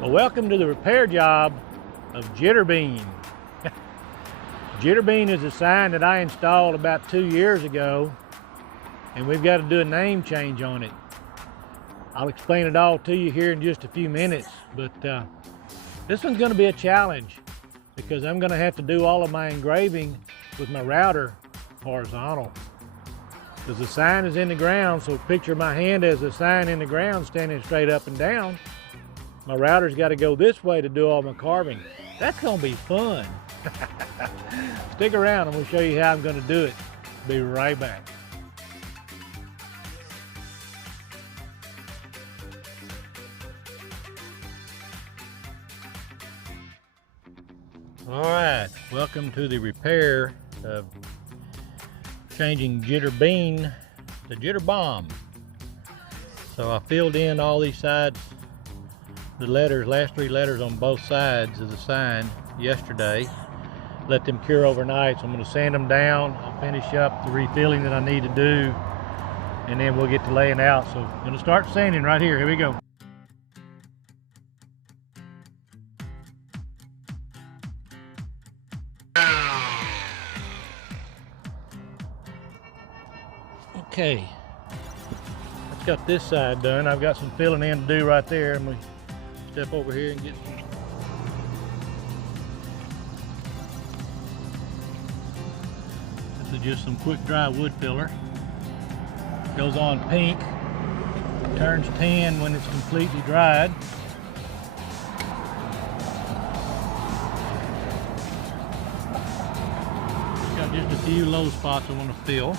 Well, welcome to the repair job of Jitterbean. Jitterbean is a sign that I installed about 2 years ago, and we've got to do a name change on it. I'll explain it all to you here in just a few minutes, but this one's going to be a challenge because I'm going to have to do all of my engraving with my router horizontal. Because the sign is in the ground, so picture my hand as a sign in the ground standing straight up and down. My router's got to go this way to do all my carving. That's going to be fun. Stick around and we'll show you how I'm going to do it. Be right back. All right, welcome to the repair of changing Jitterbean to Jitterbomb. So I filled in all these sides, the letters, last 3 letters on both sides of the sign yesterday. Let them cure overnight, so I'm going to sand them down. I'll finish up the refilling that I need to do, and then we'll get to laying out. So I'm going to start sanding right here. Here we go. Okay, let's got this side done. I've got some filling in to do right there. I'm going to step over here and get some. This is just some quick dry wood filler. Goes on pink, turns tan when it's completely dried. Got just a few low spots I want to fill.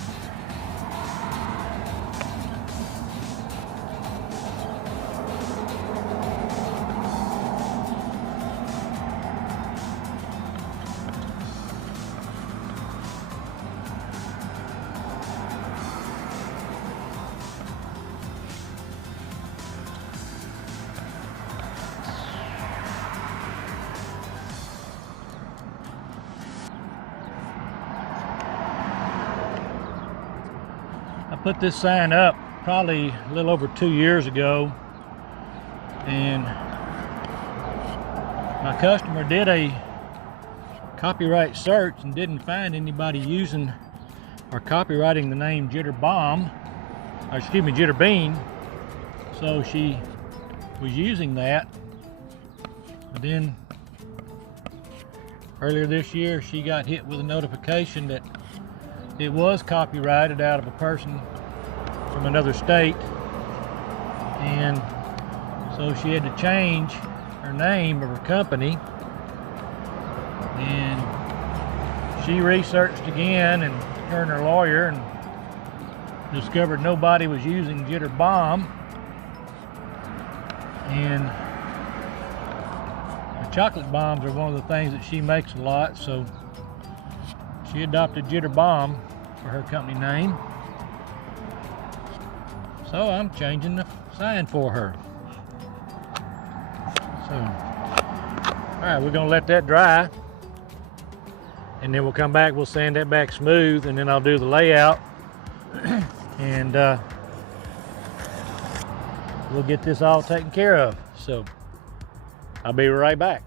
I put this sign up probably a little over 2 years ago, and my customer did a copyright search and didn't find anybody using or copywriting the name Jitterbomb, or excuse me, Jitterbean. So she was using that, but then earlier this year she got hit with a notification that it was copyrighted out of a person from another state, and so she had to change her name of her company, and she researched again and turned her lawyer and discovered nobody was using Jitterbomb, and the chocolate bombs are one of the things that she makes a lot, so she adopted Jitterbomb for her company name. So I'm changing the sign for her. So, all right, we're gonna let that dry, and then we'll come back, we'll sand that back smooth, and then I'll do the layout, and we'll get this all taken care of. So I'll be right back.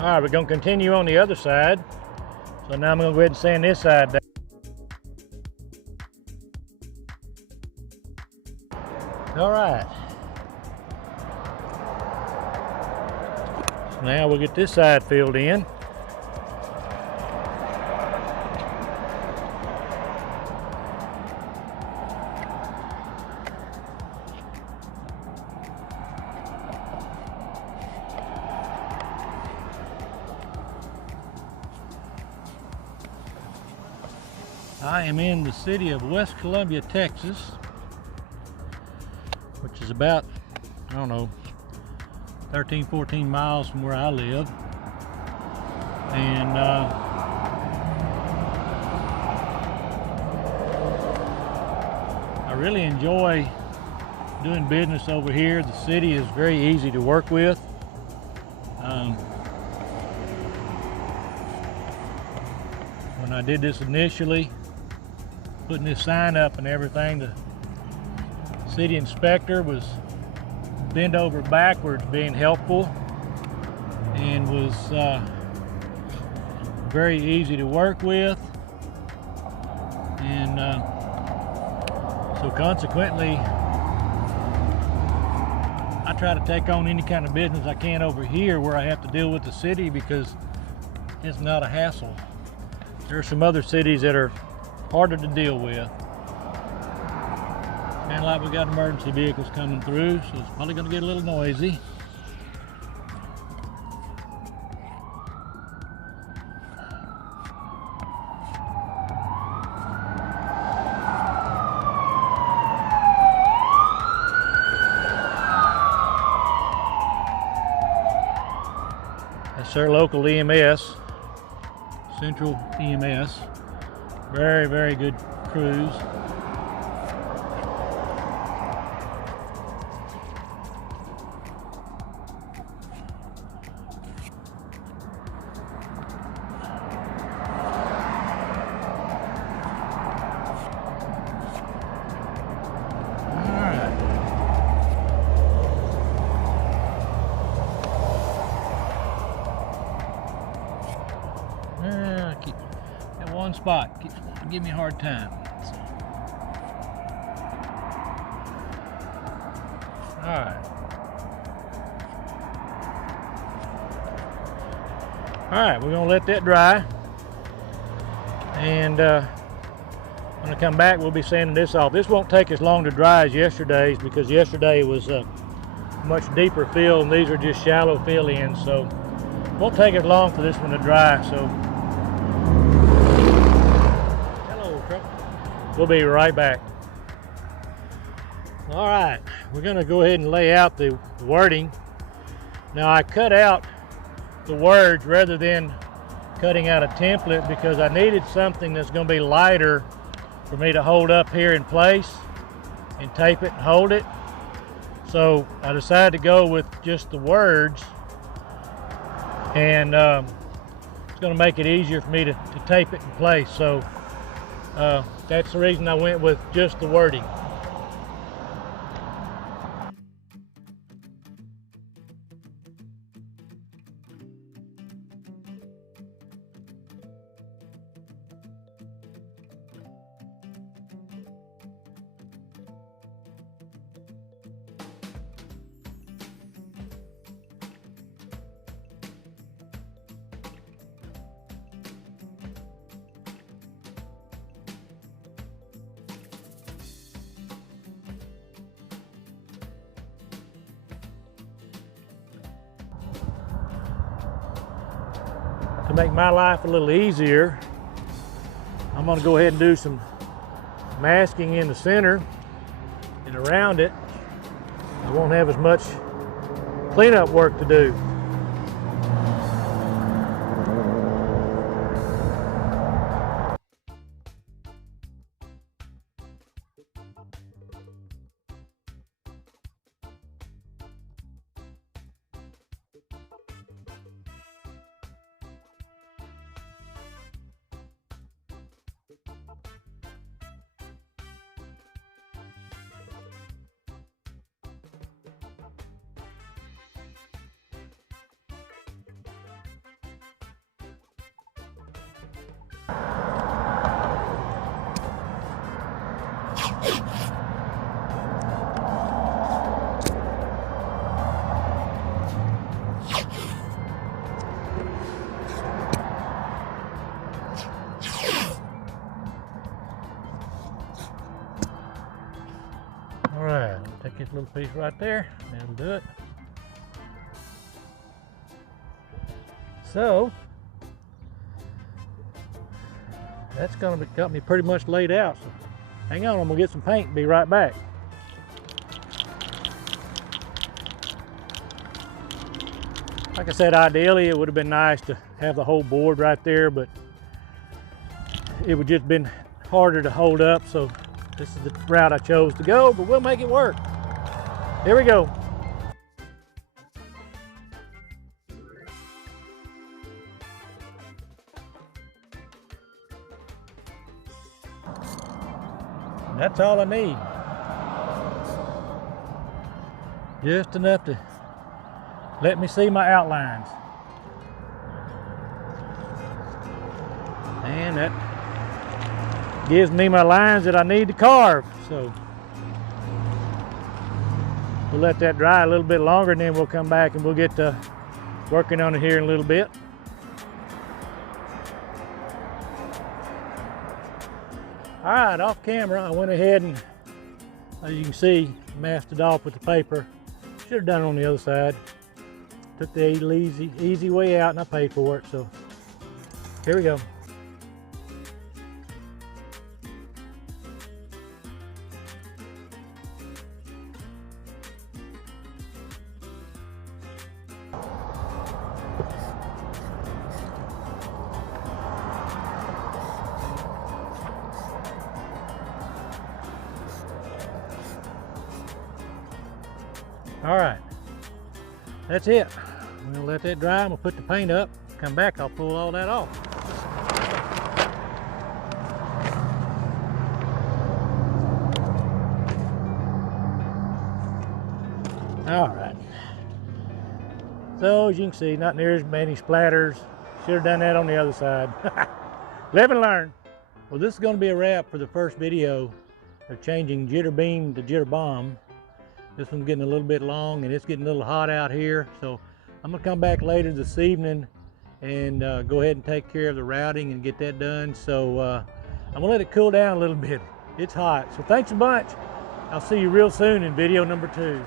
All right, we're gonna continue on the other side. So now I'm gonna go ahead and sand this side down. All right. So now we'll get this side filled in. I am in the city of West Columbia, Texas, which is about, I don't know, 13, 14 miles from where I live. And I really enjoy doing business over here. The city is very easy to work with. When I did this initially, putting this sign up and everything, the City inspector was bent over backwards being helpful and was very easy to work with, and so consequently I try to take on any kind of business I can over here where I have to deal with the city, because it's not a hassle. There are some other cities that are harder to deal with. And like we got emergency vehicles coming through, so it's probably going to get a little noisy. That's our local EMS, Central EMS. Very, very good crews. Keep at one spot. Give me a hard time. So. All right. All right, we're gonna let that dry, and when I come back, we'll be sanding this off. This won't take as long to dry as yesterday's, because yesterday was a much deeper fill, and these are just shallow fill-ins, so it won't take as long for this one to dry. So. We'll be right back. All right, we're gonna go ahead and lay out the wording. Now I cut out the words rather than cutting out a template, because I needed something that's gonna be lighter for me to hold up here in place and tape it and hold it. So I decided to go with just the words, and it's gonna make it easier for me to tape it in place. So that's the reason I went with just the wording. To make my life a little easier, I'm going to go ahead and do some masking in the center and around it. I won't have as much cleanup work to do. All right, I'll take this little piece right there, that'll do it. So, that's got me pretty much laid out. So hang on, I'm gonna get some paint and be right back. Like I said, ideally it would have been nice to have the whole board right there, but it would just been harder to hold up, so this is the route I chose to go, but we'll make it work. Here we go. That's all I need. Just enough to let me see my outlines. And that gives me my lines that I need to carve. So we'll let that dry a little bit longer, and then we'll come back and we'll get to working on it here in a little bit. All right, off camera, I went ahead and, as you can see, masked it off with the paper. Should have done it on the other side. Took the easy way out, and I paid for it. So here we go. All right, that's it. I'm gonna let that dry. I'm gonna put the paint up. Come back, I'll pull all that off. All right. So as you can see, not near as many splatters. Should have done that on the other side. Live and learn. Well, this is gonna be a wrap for the first video of changing Jitterbean to Jitterbomb. This one's getting a little bit long and it's getting a little hot out here. So I'm gonna come back later this evening and go ahead and take care of the routing and get that done. So I'm gonna let it cool down a little bit. It's hot. So thanks a bunch. I'll see you real soon in video number 2.